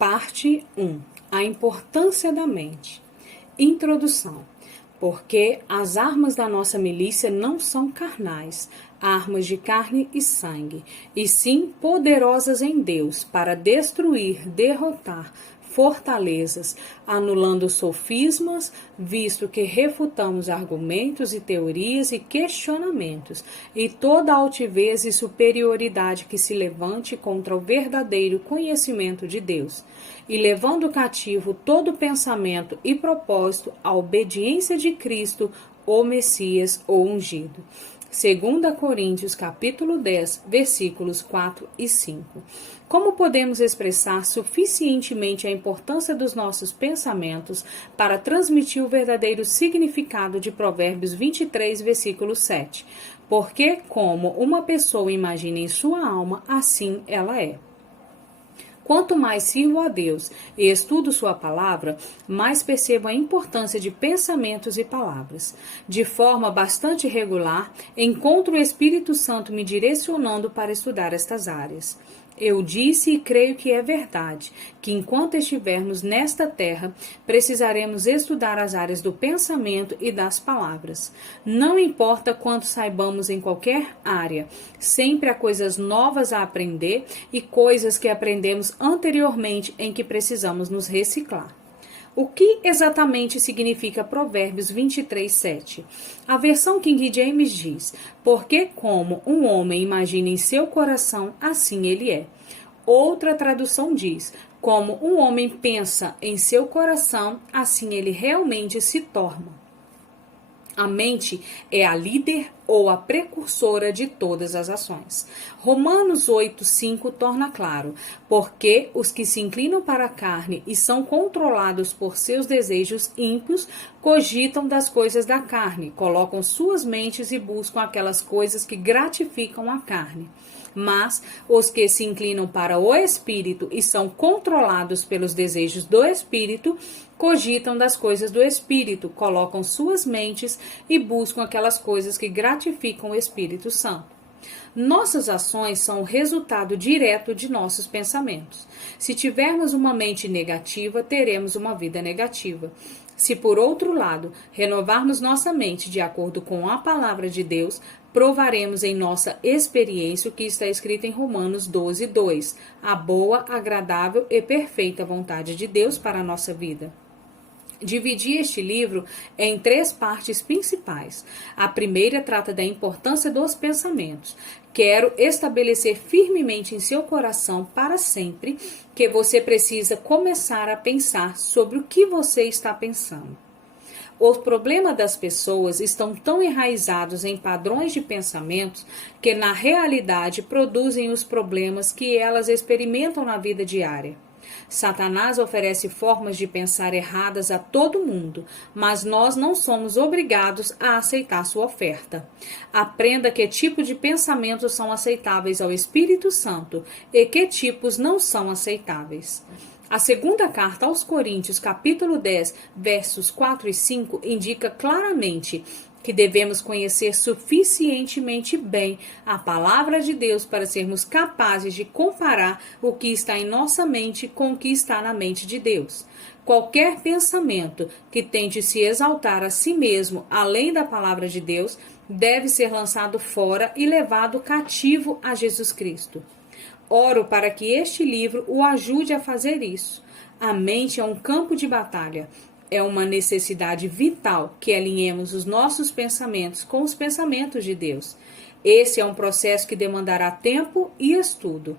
Parte 1. A importância da mente. Introdução. Porque as armas da nossa milícia não são carnais, armas de carne e sangue, e sim poderosas em Deus para destruir, derrotar fortalezas, anulando sofismas, visto que refutamos argumentos e teorias e questionamentos, e toda altivez e superioridade que se levante contra o verdadeiro conhecimento de Deus, e levando cativo todo pensamento e propósito à obediência de Cristo, o Messias, o ungido. 2 Coríntios capítulo 10, versículos 4 e 5. Como podemos expressar suficientemente a importância dos nossos pensamentos para transmitir o verdadeiro significado de Provérbios 23, versículo 7? Porque como uma pessoa imagina em sua alma, assim ela é. Quanto mais sirvo a Deus e estudo sua palavra, mais percebo a importância de pensamentos e palavras. De forma bastante regular, encontro o Espírito Santo me direcionando para estudar estas áreas. Eu disse e creio que é verdade, que enquanto estivermos nesta terra, precisaremos estudar as áreas do pensamento e das palavras. Não importa quanto saibamos em qualquer área, sempre há coisas novas a aprender e coisas que aprendemos anteriormente em que precisamos nos reciclar. O que exatamente significa Provérbios 23, 7? A versão King James diz: porque como um homem imagina em seu coração, assim ele é. Outra tradução diz: como um homem pensa em seu coração, assim ele realmente se torna. A mente é a líder ou a precursora de todas as ações. Romanos 8:5 torna claro: porque os que se inclinam para a carne e são controlados por seus desejos ímpios, cogitam das coisas da carne, colocam suas mentes e buscam aquelas coisas que gratificam a carne. Mas os que se inclinam para o Espírito e são controlados pelos desejos do Espírito, cogitam das coisas do Espírito, colocam suas mentes e buscam aquelas coisas que gratificam o Espírito Santo. Nossas ações são o resultado direto de nossos pensamentos. Se tivermos uma mente negativa, teremos uma vida negativa. Se, por outro lado, renovarmos nossa mente de acordo com a palavra de Deus, provaremos em nossa experiência o que está escrito em Romanos 12, 2, a boa, agradável e perfeita vontade de Deus para a nossa vida. Dividi este livro em 3 partes principais. A primeira trata da importância dos pensamentos. Quero estabelecer firmemente em seu coração para sempre que você precisa começar a pensar sobre o que você está pensando. Os problemas das pessoas estão tão enraizados em padrões de pensamentos que, na realidade, produzem os problemas que elas experimentam na vida diária. Satanás oferece formas de pensar erradas a todo mundo, mas nós não somos obrigados a aceitar sua oferta. Aprenda que tipo de pensamentos são aceitáveis ao Espírito Santo e que tipos não são aceitáveis. A segunda carta aos Coríntios, capítulo 10, versos 4 e 5, indica claramente que devemos conhecer suficientemente bem a palavra de Deus para sermos capazes de comparar o que está em nossa mente com o que está na mente de Deus. Qualquer pensamento que tente se exaltar a si mesmo além da palavra de Deus deve ser lançado fora e levado cativo a Jesus Cristo. Oro para que este livro o ajude a fazer isso. A mente é um campo de batalha. É uma necessidade vital que alinhemos os nossos pensamentos com os pensamentos de Deus. Esse é um processo que demandará tempo e estudo.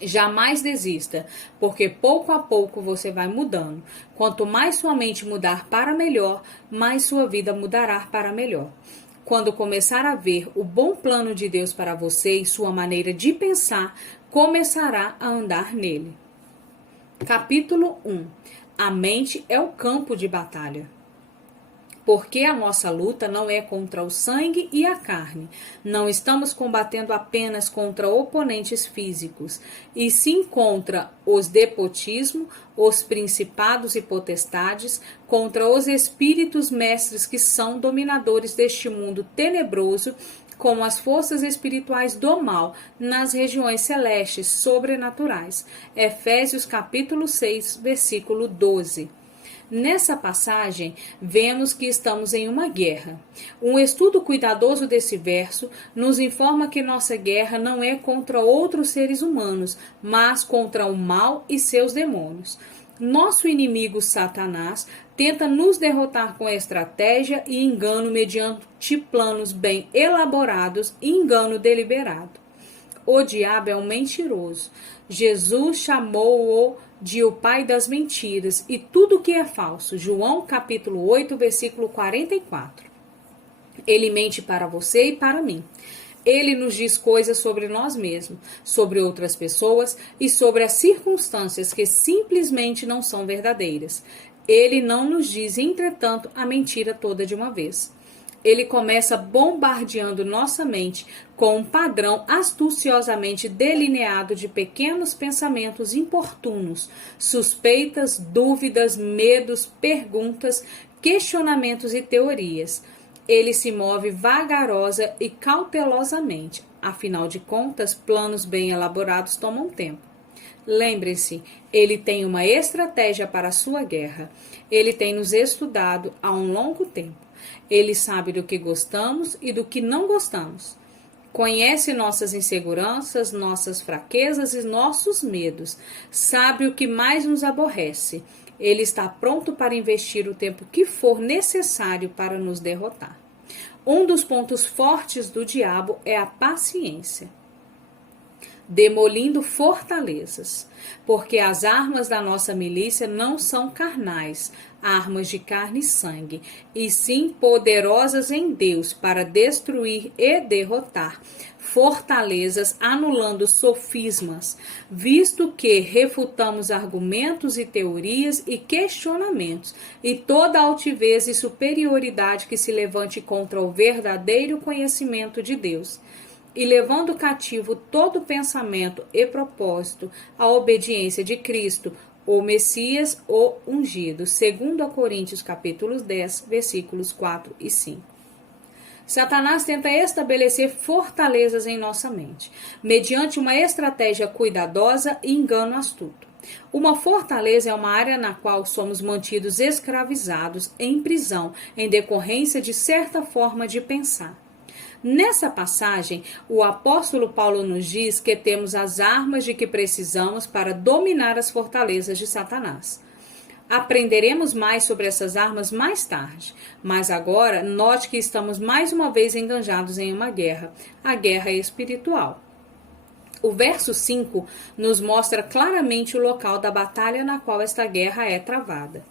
Jamais desista, porque pouco a pouco você vai mudando. Quanto mais sua mente mudar para melhor, mais sua vida mudará para melhor. Quando começar a ver o bom plano de Deus para você e sua maneira de pensar, começará a andar nele. Capítulo 1. A mente é o campo de batalha. Porque a nossa luta não é contra o sangue e a carne. Não estamos combatendo apenas contra oponentes físicos, e sim contra os despotismos, os principados e potestades, contra os espíritos mestres que são dominadores deste mundo tenebroso, como as forças espirituais do mal nas regiões celestes sobrenaturais. Efésios capítulo 6, versículo 12. Nessa passagem, vemos que estamos em uma guerra. Um estudo cuidadoso desse verso nos informa que nossa guerra não é contra outros seres humanos, mas contra o mal e seus demônios. Nosso inimigo Satanás tenta nos derrotar com estratégia e engano mediante planos bem elaborados e engano deliberado. O diabo é um mentiroso. Jesus chamou-o de o pai das mentiras e tudo que é falso. João capítulo 8, versículo 44. Ele mente para você e para mim. Ele nos diz coisas sobre nós mesmos, sobre outras pessoas e sobre as circunstâncias que simplesmente não são verdadeiras. Ele não nos diz, entretanto, a mentira toda de uma vez. Ele começa bombardeando nossa mente com um padrão astuciosamente delineado de pequenos pensamentos importunos, suspeitas, dúvidas, medos, perguntas, questionamentos e teorias. Ele se move vagarosa e cautelosamente. Afinal de contas, planos bem elaborados tomam tempo. Lembre-se, ele tem uma estratégia para a sua guerra. Ele tem nos estudado há um longo tempo. Ele sabe do que gostamos e do que não gostamos. Conhece nossas inseguranças, nossas fraquezas e nossos medos. Sabe o que mais nos aborrece. Ele está pronto para investir o tempo que for necessário para nos derrotar. Um dos pontos fortes do diabo é a paciência, demolindo fortalezas, porque as armas da nossa milícia não são carnais, armas de carne e sangue, e sim poderosas em Deus para destruir e derrotar fortalezas, anulando sofismas, visto que refutamos argumentos e teorias e questionamentos, e toda altivez e superioridade que se levante contra o verdadeiro conhecimento de Deus, e levando cativo todo pensamento e propósito à obediência de Cristo, o Messias, o ungido. 2 Coríntios capítulo 10, versículos 4 e 5. Satanás tenta estabelecer fortalezas em nossa mente, mediante uma estratégia cuidadosa e engano astuto. Uma fortaleza é uma área na qual somos mantidos escravizados, em prisão, em decorrência de certa forma de pensar. Nessa passagem, o apóstolo Paulo nos diz que temos as armas de que precisamos para dominar as fortalezas de Satanás. Aprenderemos mais sobre essas armas mais tarde, mas agora note que estamos mais uma vez enganjados em uma guerra, a guerra espiritual. O verso 5 nos mostra claramente o local da batalha na qual esta guerra é travada.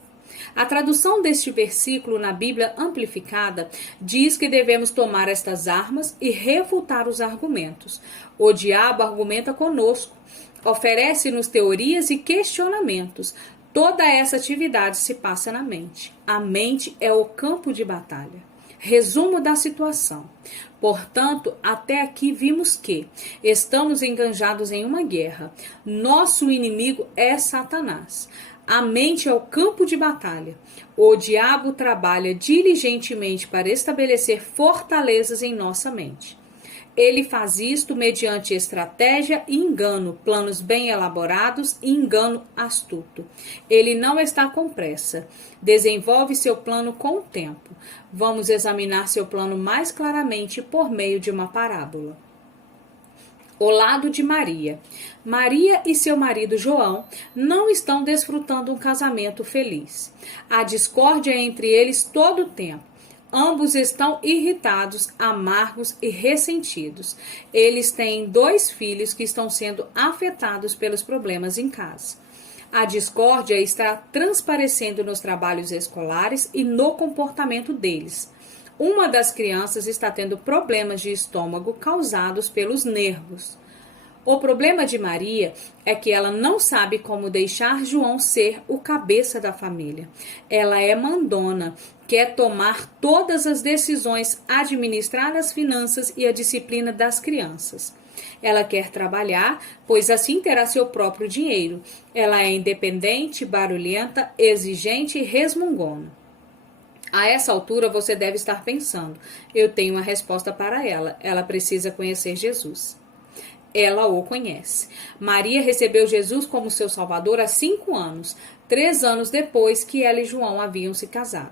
A tradução deste versículo na Bíblia Amplificada diz que devemos tomar estas armas e refutar os argumentos. O diabo argumenta conosco, oferece-nos teorias e questionamentos. Toda essa atividade se passa na mente. A mente é o campo de batalha. Resumo da situação. Portanto, até aqui vimos que estamos enganjados em uma guerra. Nosso inimigo é Satanás. A mente é o campo de batalha. O diabo trabalha diligentemente para estabelecer fortalezas em nossa mente. Ele faz isto mediante estratégia e engano, planos bem elaborados e engano astuto. Ele não está com pressa. Desenvolve seu plano com o tempo. Vamos examinar seu plano mais claramente por meio de uma parábola. O lado de Maria. Maria e seu marido João não estão desfrutando um casamento feliz. Há discórdia entre eles todo o tempo. Ambos estão irritados, amargos e ressentidos. Eles têm 2 filhos que estão sendo afetados pelos problemas em casa. A discórdia está transparecendo nos trabalhos escolares e no comportamento deles. Uma das crianças está tendo problemas de estômago causados pelos nervos. O problema de Maria é que ela não sabe como deixar João ser o cabeça da família. Ela é mandona, quer tomar todas as decisões, administrar as finanças e a disciplina das crianças. Ela quer trabalhar, pois assim terá seu próprio dinheiro. Ela é independente, barulhenta, exigente e resmungona. A essa altura você deve estar pensando: eu tenho uma resposta para ela. Ela precisa conhecer Jesus. Ela o conhece. Maria recebeu Jesus como seu Salvador há 5 anos, 3 anos depois que ela e João haviam se casado.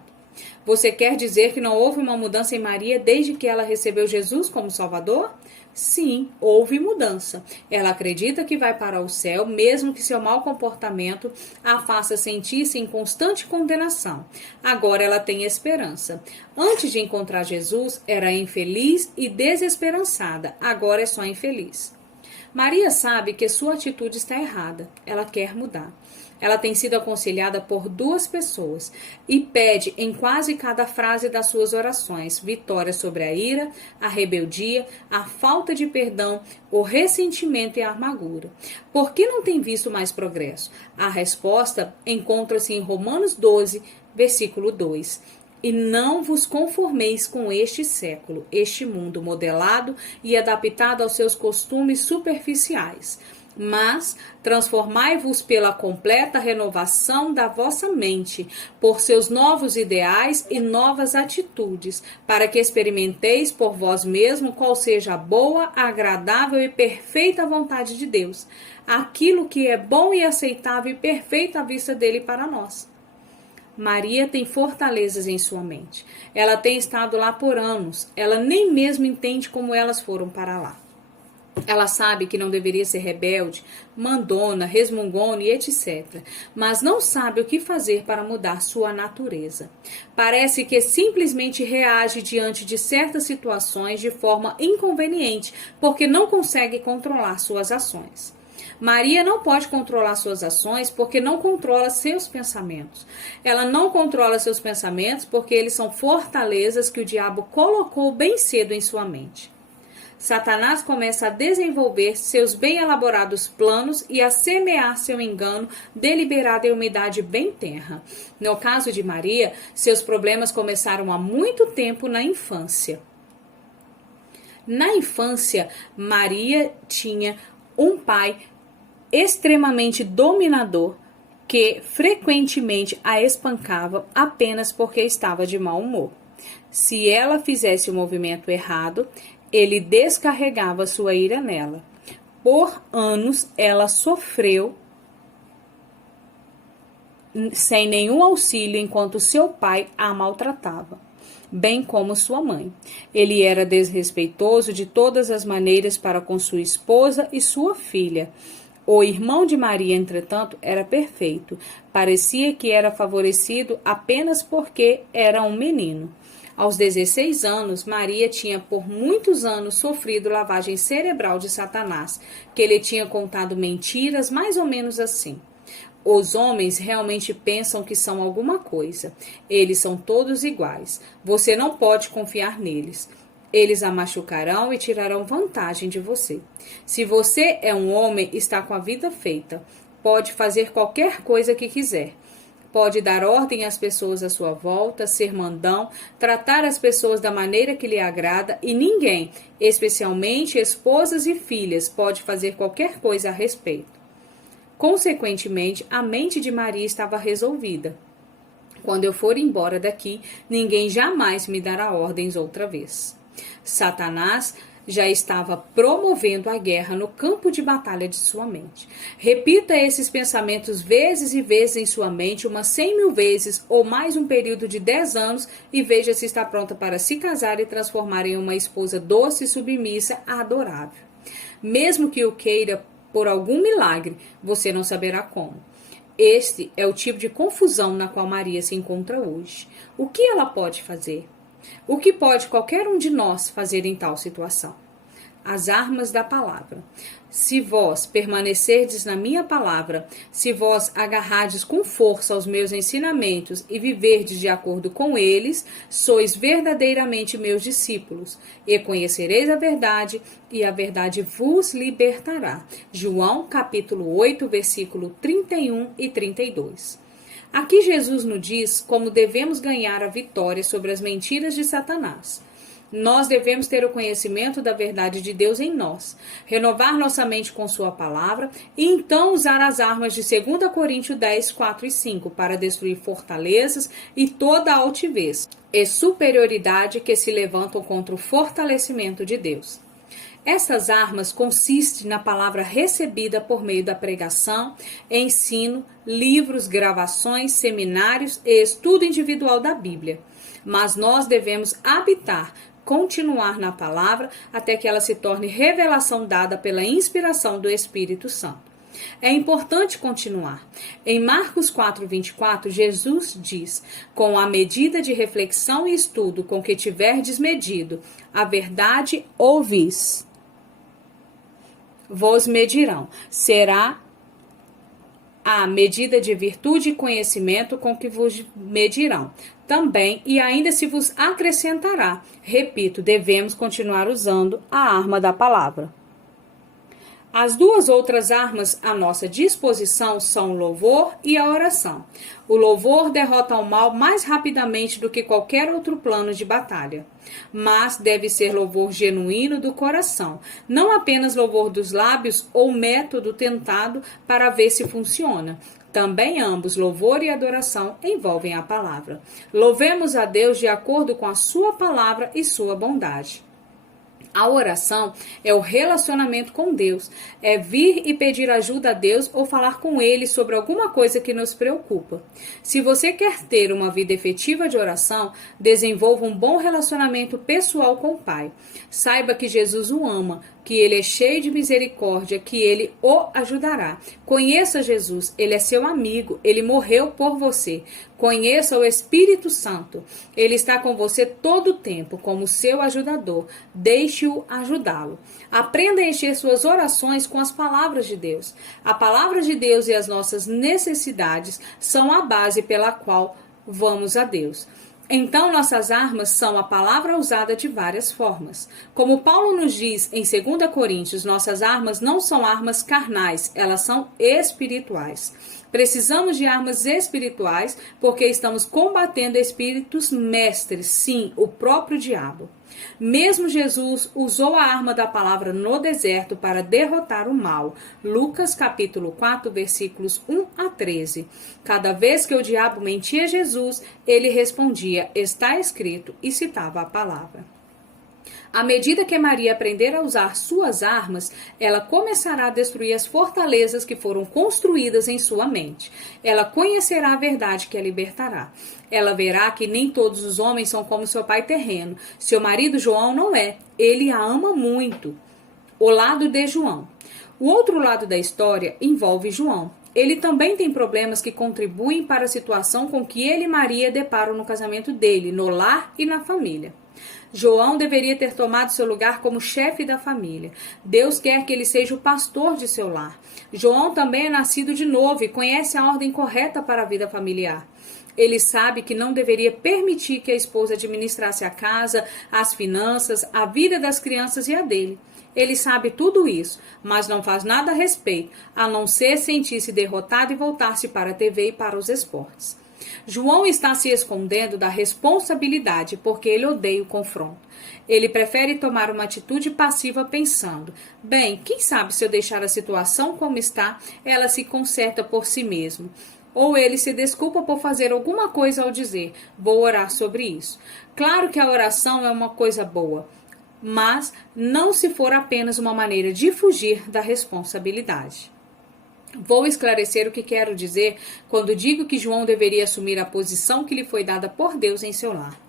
Você quer dizer que não houve uma mudança em Maria desde que ela recebeu Jesus como Salvador? Sim, houve mudança. Ela acredita que vai para o céu, mesmo que seu mau comportamento a faça sentir-se em constante condenação. Agora ela tem esperança. Antes de encontrar Jesus, era infeliz e desesperançada. Agora é só infeliz. Maria sabe que sua atitude está errada. Ela quer mudar. Ela tem sido aconselhada por 2 pessoas e pede em quase cada frase das suas orações vitória sobre a ira, a rebeldia, a falta de perdão, o ressentimento e a amargura. Por que não tem visto mais progresso? A resposta encontra-se em Romanos 12, versículo 2. E não vos conformeis com este século, este mundo modelado e adaptado aos seus costumes superficiais, mas transformai-vos pela completa renovação da vossa mente, por seus novos ideais e novas atitudes, para que experimenteis por vós mesmo qual seja a boa, agradável e perfeita vontade de Deus, aquilo que é bom e aceitável e perfeito à vista dele para nós. Maria tem fortalezas em sua mente. Ela tem estado lá por anos. Ela nem mesmo entende como elas foram para lá. Ela sabe que não deveria ser rebelde, mandona, resmungona e etc. Mas não sabe o que fazer para mudar sua natureza. Parece que simplesmente reage diante de certas situações de forma inconveniente, porque não consegue controlar suas ações. Maria não pode controlar suas ações porque não controla seus pensamentos. Ela não controla seus pensamentos porque eles são fortalezas que o diabo colocou bem cedo em sua mente. Satanás começa a desenvolver seus bem elaborados planos e a semear seu engano deliberado em umidade bem tenra. No caso de Maria, seus problemas começaram há muito tempo na infância. Na infância, Maria tinha um pai extremamente dominador que frequentemente a espancava apenas porque estava de mau humor. Se ela fizesse o movimento errado, ele descarregava sua ira nela. Por anos ela sofreu sem nenhum auxílio enquanto seu pai a maltratava, bem como sua mãe. Ele era desrespeitoso de todas as maneiras para com sua esposa e sua filha. O irmão de Maria, entretanto, era perfeito. Parecia que era favorecido apenas porque era um menino. Aos 16 anos, Maria tinha por muitos anos sofrido lavagem cerebral de Satanás, que lhe tinha contado mentiras mais ou menos assim. Os homens realmente pensam que são alguma coisa. Eles são todos iguais. Você não pode confiar neles. Eles a machucarão e tirarão vantagem de você. Se você é um homem, está com a vida feita. Pode fazer qualquer coisa que quiser. Pode dar ordem às pessoas à sua volta, ser mandão, tratar as pessoas da maneira que lhe agrada e ninguém, especialmente esposas e filhas, pode fazer qualquer coisa a respeito. Consequentemente, a mente de Maria estava resolvida. Quando eu for embora daqui, ninguém jamais me dará ordens outra vez. Satanás já estava promovendo a guerra no campo de batalha de sua mente. Repita esses pensamentos vezes e vezes em sua mente, umas 100.000 vezes ou mais um período de 10 anos e veja se está pronta para se casar e transformar em uma esposa doce, submissa, adorável. Mesmo que o queira por algum milagre, você não saberá como. Este é o tipo de confusão na qual Maria se encontra hoje. O que ela pode fazer? O que pode qualquer um de nós fazer em tal situação? As armas da palavra. Se vós permanecerdes na minha palavra, se vós agarrardes com força aos meus ensinamentos e viverdes de acordo com eles, sois verdadeiramente meus discípulos, e conhecereis a verdade, e a verdade vos libertará. João capítulo 8, versículo 31 e 32. Aqui Jesus nos diz como devemos ganhar a vitória sobre as mentiras de Satanás. Nós devemos ter o conhecimento da verdade de Deus em nós, renovar nossa mente com sua palavra e então usar as armas de 2 Coríntios 10, 4 e 5 para destruir fortalezas e toda a altivez e superioridade que se levantam contra o fortalecimento de Deus. Estas armas consistem na palavra recebida por meio da pregação, ensino, livros, gravações, seminários e estudo individual da Bíblia. Mas nós devemos continuar na palavra até que ela se torne revelação dada pela inspiração do Espírito Santo. É importante continuar. Em Marcos 4:24, Jesus diz: com a medida de reflexão e estudo com que tiverdes medido, a verdade ouvis. Vos medirão. Será a medida de virtude e conhecimento com que vos medirão. Também, e ainda se vos acrescentará. Repito, devemos continuar usando a arma da palavra. As duas outras armas à nossa disposição são o louvor e a oração. O louvor derrota o mal mais rapidamente do que qualquer outro plano de batalha. Mas deve ser louvor genuíno do coração, não apenas louvor dos lábios ou método tentado para ver se funciona. Também ambos, louvor e adoração, envolvem a palavra. Louvemos a Deus de acordo com a sua palavra e sua bondade. A oração é o relacionamento com Deus, é vir e pedir ajuda a Deus ou falar com Ele sobre alguma coisa que nos preocupa. Se você quer ter uma vida efetiva de oração, desenvolva um bom relacionamento pessoal com o Pai. Saiba que Jesus o ama, que Ele é cheio de misericórdia, que Ele o ajudará. Conheça Jesus, Ele é seu amigo, Ele morreu por você. Conheça o Espírito Santo, Ele está com você todo o tempo como seu ajudador. Deixe-o ajudá-lo. Aprenda a encher suas orações com as palavras de Deus. A palavra de Deus e as nossas necessidades são a base pela qual vamos a Deus. Então, nossas armas são a palavra usada de várias formas. Como Paulo nos diz em 2 Coríntios, nossas armas não são armas carnais, elas são espirituais. Precisamos de armas espirituais porque estamos combatendo espíritos mestres, sim, o próprio diabo. Mesmo Jesus usou a arma da palavra no deserto para derrotar o mal. Lucas capítulo 4, versículos 1 a 13. Cada vez que o diabo mentia a Jesus, ele respondia: está escrito, e citava a palavra. À medida que Maria aprender a usar suas armas, ela começará a destruir as fortalezas que foram construídas em sua mente. Ela conhecerá a verdade que a libertará. Ela verá que nem todos os homens são como seu pai terreno. Seu marido João não é. Ele a ama muito. O lado de João. O outro lado da história envolve João. Ele também tem problemas que contribuem para a situação com que ele e Maria deparam no casamento dele, no lar e na família. João deveria ter tomado seu lugar como chefe da família. Deus quer que ele seja o pastor de seu lar. João também é nascido de novo e conhece a ordem correta para a vida familiar. Ele sabe que não deveria permitir que a esposa administrasse a casa, as finanças, a vida das crianças e a dele. Ele sabe tudo isso, mas não faz nada a respeito, a não ser sentir-se derrotado e voltar-se para a TV e para os esportes. João está se escondendo da responsabilidade porque ele odeia o confronto. Ele prefere tomar uma atitude passiva pensando: bem, quem sabe se eu deixar a situação como está, ela se conserta por si mesmo. Ou ele se desculpa por fazer alguma coisa ao dizer: vou orar sobre isso. Claro que a oração é uma coisa boa, mas não se for apenas uma maneira de fugir da responsabilidade. Vou esclarecer o que quero dizer quando digo que João deveria assumir a posição que lhe foi dada por Deus em seu lar.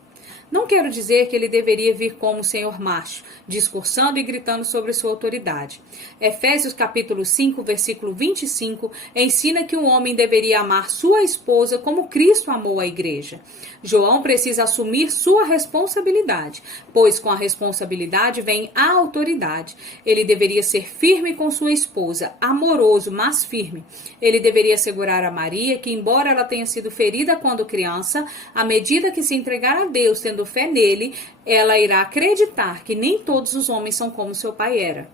Não quero dizer que ele deveria vir como senhor macho, discursando e gritando sobre sua autoridade. Efésios capítulo 5, versículo 25, ensina que um homem deveria amar sua esposa como Cristo amou a igreja. João precisa assumir sua responsabilidade, pois com a responsabilidade vem a autoridade. Ele deveria ser firme com sua esposa, amoroso, mas firme. Ele deveria segurar a Maria, que embora ela tenha sido ferida quando criança, à medida que se entregar a Deus, tendo fé nele, ela irá acreditar que nem todos os homens são como seu pai era.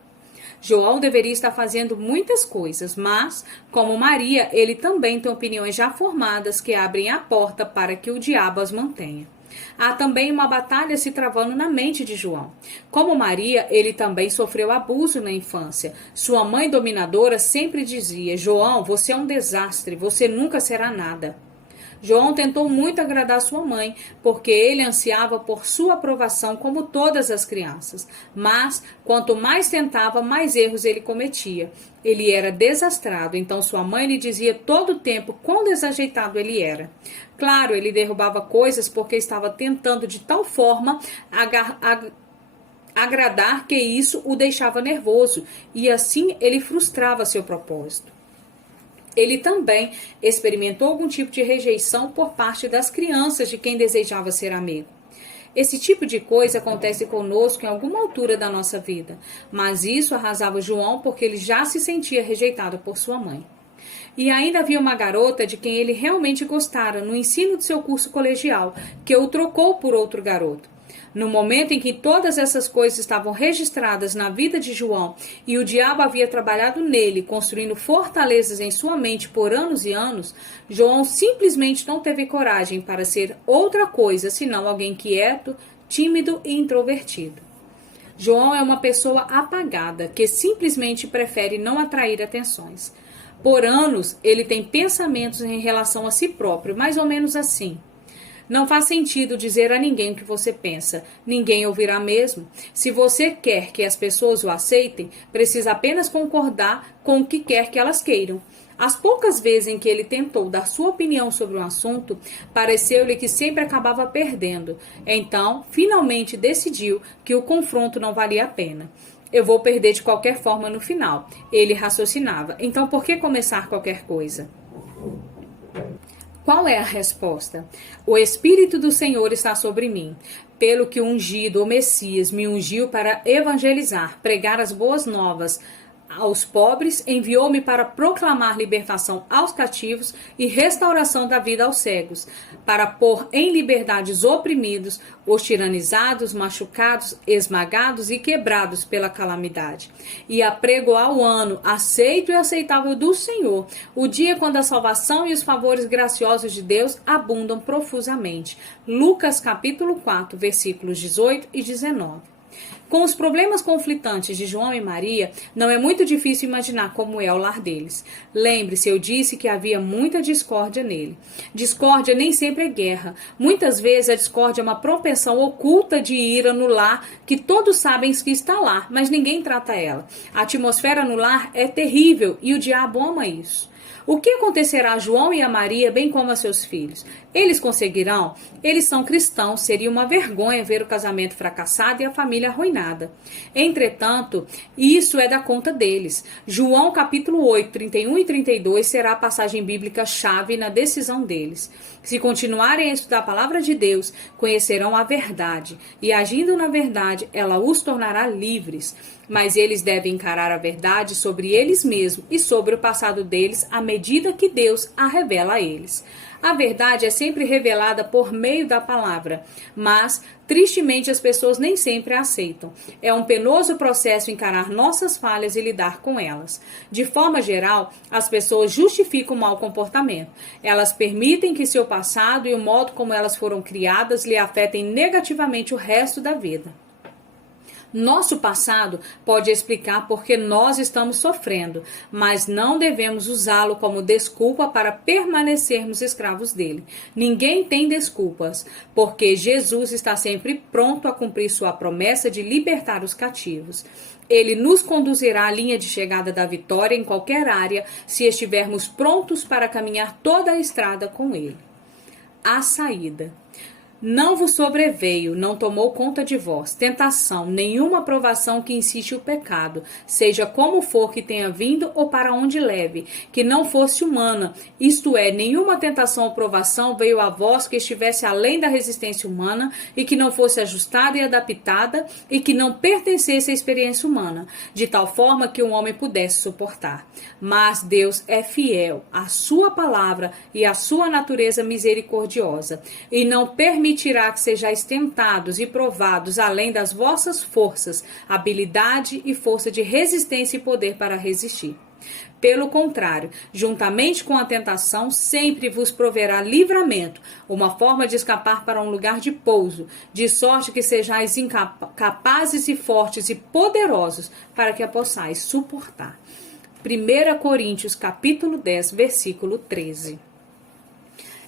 João deveria estar fazendo muitas coisas, mas, como Maria, ele também tem opiniões já formadas que abrem a porta para que o diabo as mantenha. Há também uma batalha se travando na mente de João. Como Maria, ele também sofreu abuso na infância. Sua mãe dominadora sempre dizia: João, você é um desastre, você nunca será nada. João tentou muito agradar sua mãe, porque ele ansiava por sua aprovação como todas as crianças. Mas, quanto mais tentava, mais erros ele cometia. Ele era desastrado, então sua mãe lhe dizia todo o tempo quão desajeitado ele era. Claro, ele derrubava coisas porque estava tentando de tal forma agradar que isso o deixava nervoso, e assim ele frustrava seu propósito. Ele também experimentou algum tipo de rejeição por parte das crianças de quem desejava ser amigo. Esse tipo de coisa acontece conosco em alguma altura da nossa vida, mas isso arrasava João porque ele já se sentia rejeitado por sua mãe. E ainda havia uma garota de quem ele realmente gostara no ensino de seu curso colegial, que o trocou por outro garoto. No momento em que todas essas coisas estavam registradas na vida de João e o diabo havia trabalhado nele, construindo fortalezas em sua mente por anos e anos, João simplesmente não teve coragem para ser outra coisa senão alguém quieto, tímido e introvertido. João é uma pessoa apagada que simplesmente prefere não atrair atenções. Por anos, ele tem pensamentos em relação a si próprio, mais ou menos assim: não faz sentido dizer a ninguém o que você pensa. Ninguém ouvirá mesmo. Se você quer que as pessoas o aceitem, precisa apenas concordar com o que quer que elas queiram. As poucas vezes em que ele tentou dar sua opinião sobre um assunto, pareceu-lhe que sempre acabava perdendo. Então, finalmente decidiu que o confronto não valia a pena. Eu vou perder de qualquer forma no final, ele raciocinava. Então, por que começar qualquer coisa? Qual é a resposta? O Espírito do Senhor está sobre mim, pelo que o ungido, o Messias, me ungiu para evangelizar, pregar as boas novas aos pobres, enviou-me para proclamar libertação aos cativos e restauração da vida aos cegos, para pôr em liberdade os oprimidos, os tiranizados, machucados, esmagados e quebrados pela calamidade, e apregoar o ano aceito e aceitável do Senhor, o dia quando a salvação e os favores graciosos de Deus abundam profusamente. Lucas capítulo 4, versículos 18 e 19. Com os problemas conflitantes de João e Maria, não é muito difícil imaginar como é o lar deles. Lembre-se, eu disse que havia muita discórdia nele. Discórdia nem sempre é guerra. Muitas vezes a discórdia é uma propensão oculta de ira no lar que todos sabem que está lá, mas ninguém trata ela. A atmosfera no lar é terrível e o diabo ama isso. O que acontecerá a João e a Maria, bem como a seus filhos? Eles conseguirão? Eles são cristãos, seria uma vergonha ver o casamento fracassado e a família arruinada. Entretanto, isso é da conta deles. João capítulo 8, 31 e 32 será a passagem bíblica chave na decisão deles. Se continuarem a estudar a palavra de Deus, conhecerão a verdade, e agindo na verdade, ela os tornará livres. Mas eles devem encarar a verdade sobre eles mesmos e sobre o passado deles à medida que Deus a revela a eles. A verdade é sempre revelada por meio da palavra, mas, tristemente, as pessoas nem sempre a aceitam. É um penoso processo encarar nossas falhas e lidar com elas. De forma geral, as pessoas justificam o mau comportamento. Elas permitem que seu passado e o modo como elas foram criadas lhe afetem negativamente o resto da vida. Nosso passado pode explicar por que nós estamos sofrendo, mas não devemos usá-lo como desculpa para permanecermos escravos dele. Ninguém tem desculpas, porque Jesus está sempre pronto a cumprir sua promessa de libertar os cativos. Ele nos conduzirá à linha de chegada da vitória em qualquer área, se estivermos prontos para caminhar toda a estrada com ele. A saída. Não vos sobreveio, não tomou conta de vós, tentação, nenhuma provação que incite o pecado, seja como for que tenha vindo ou para onde leve, que não fosse humana, isto é, nenhuma tentação ou provação veio a vós que estivesse além da resistência humana e que não fosse ajustada e adaptada e que não pertencesse à experiência humana, de tal forma que um homem pudesse suportar. Mas Deus é fiel à sua palavra e à sua natureza misericordiosa, e não permitirá que sejais tentados e provados além das vossas forças, habilidade e força de resistência e poder para resistir. Pelo contrário, juntamente com a tentação, sempre vos proverá livramento, uma forma de escapar para um lugar de pouso, de sorte que sejais capazes e fortes e poderosos para que a possais suportar. 1 Coríntios capítulo 10, versículo 13.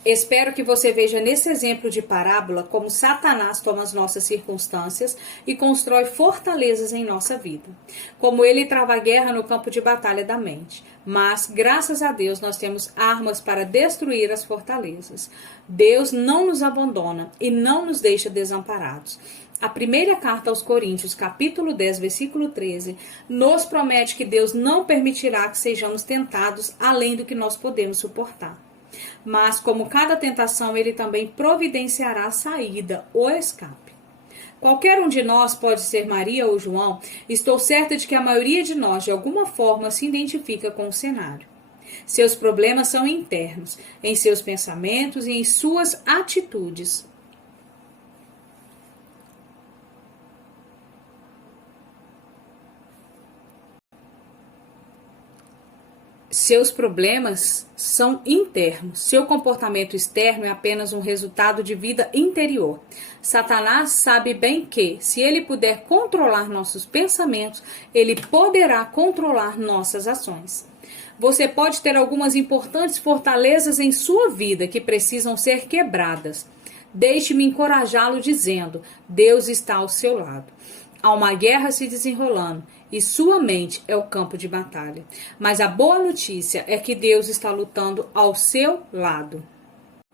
Espero que você veja nesse exemplo de parábola como Satanás toma as nossas circunstâncias e constrói fortalezas em nossa vida. Como ele trava guerra no campo de batalha da mente. Mas, graças a Deus, nós temos armas para destruir as fortalezas. Deus não nos abandona e não nos deixa desamparados. A primeira carta aos Coríntios, capítulo 10, versículo 13, nos promete que Deus não permitirá que sejamos tentados além do que nós podemos suportar. Mas, como cada tentação, ele também providenciará a saída, o escape. Qualquer um de nós pode ser Maria ou João, estou certa de que a maioria de nós, de alguma forma, se identifica com o cenário. Seus problemas são internos, em seus pensamentos e em suas atitudes. Seus problemas são internos. Seu comportamento externo é apenas um resultado de vida interior. Satanás sabe bem que, se ele puder controlar nossos pensamentos, ele poderá controlar nossas ações. Você pode ter algumas importantes fortalezas em sua vida que precisam ser quebradas. Deixe-me encorajá-lo dizendo: Deus está ao seu lado. Há uma guerra se desenrolando e sua mente é o campo de batalha. Mas a boa notícia é que Deus está lutando ao seu lado.